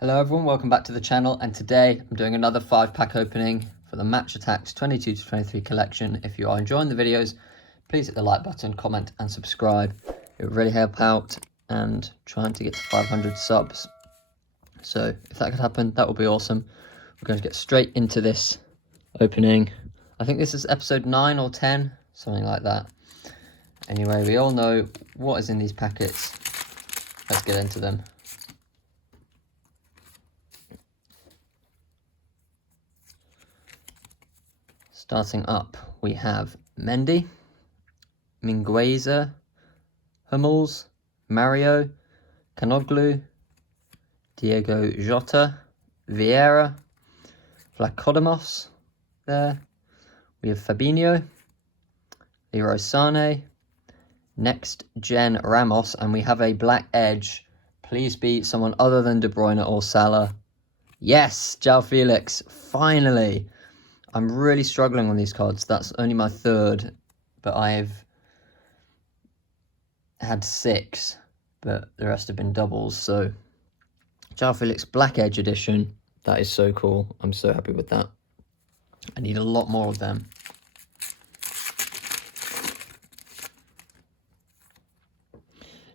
Hello everyone, welcome back to the channel, and today I'm doing another 5-pack opening for the Attax 22 to 23 collection. If you are enjoying the videos, please hit the like button, comment and subscribe. It would really help out and trying to get to 500 subs. So if that could happen, that would be awesome. We're going to get straight into this opening. I think this is episode 9 or 10, something like that. Anyway, we all know what is in these packets. Let's get into them. Starting up, we have Mendy, Mingueza, Hummels, Mario, Canoglu, Diego Jota, Vieira, Vlachodimos there. We have Fabinho, Leroy Sané, Next Gen Ramos, and we have a black edge. Please be someone other than De Bruyne or Salah. Yes, João Felix, finally. I'm really struggling on these cards. That's only my third, but I've had 6, but the rest have been doubles. So, João Felix Black Edge Edition. That is so cool. I'm so happy with that. I need a lot more of them.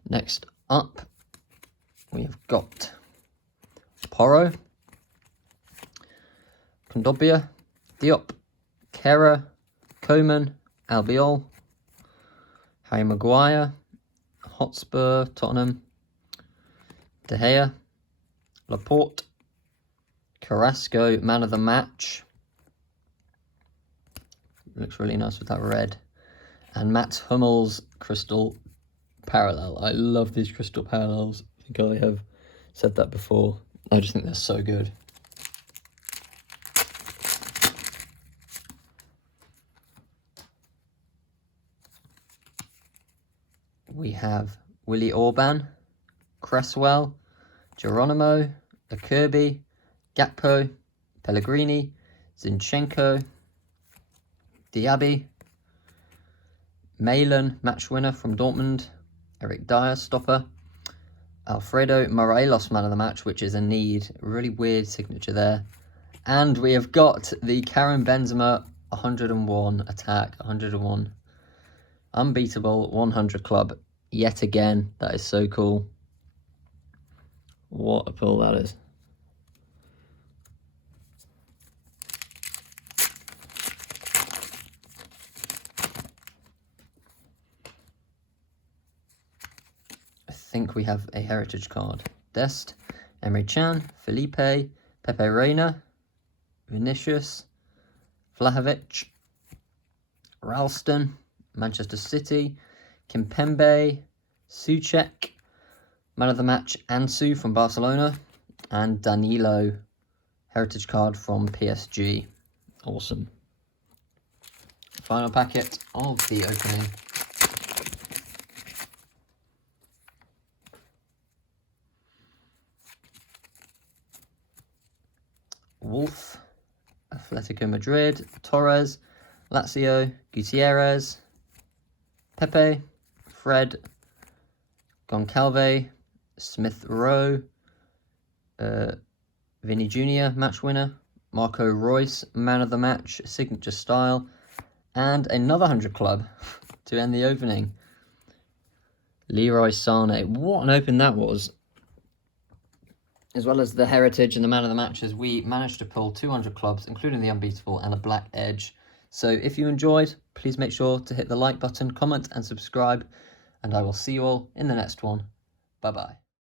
Next up, we have got Porro, Kondogbia, Diop, Kera, Coman, Albiol, Harry Maguire, Hotspur, Tottenham, De Gea, Laporte, Carrasco, man of the match. Looks really nice with that red. And Mats Hummels, crystal parallel. I love these crystal parallels. I think I have said that before. I just think they're so good. We have Willy Orban, Cresswell, Geronimo, Acerbi, Gakpo, Pellegrini, Zinchenko, Diaby, Malin, match winner from Dortmund, Eric Dyer, stopper, Alfredo Morelos, man of the match, which is a need. Really weird signature there. And we have got the Karim Benzema 101 attack, 101. Unbeatable 100 club yet again. That is so cool. What a pull that is. I think we have a heritage card. Dest, Emre Can, Felipe, Pepe Reina, Vinicius, Vlahovic, Ralston, Manchester City, Kimpembe, Souček, man of the match, Ansu from Barcelona, and Danilo, heritage card from PSG. Awesome. Final packet of the opening. Wolf, Atletico Madrid, Torres, Lazio, Gutierrez, Pepe, Fred, Goncalves, Smith Rowe, Vinny Jr., match winner, Marco Reus, man of the match, signature style, and another 100 club to end the opening. Leroy Sané. What an open that was. As well as the heritage and the man of the matches, we managed to pull 200 clubs, including the unbeatable and a black edge. So if you enjoyed, please make sure to hit the like button, comment and subscribe, and I will see you all in the next one. Bye-bye.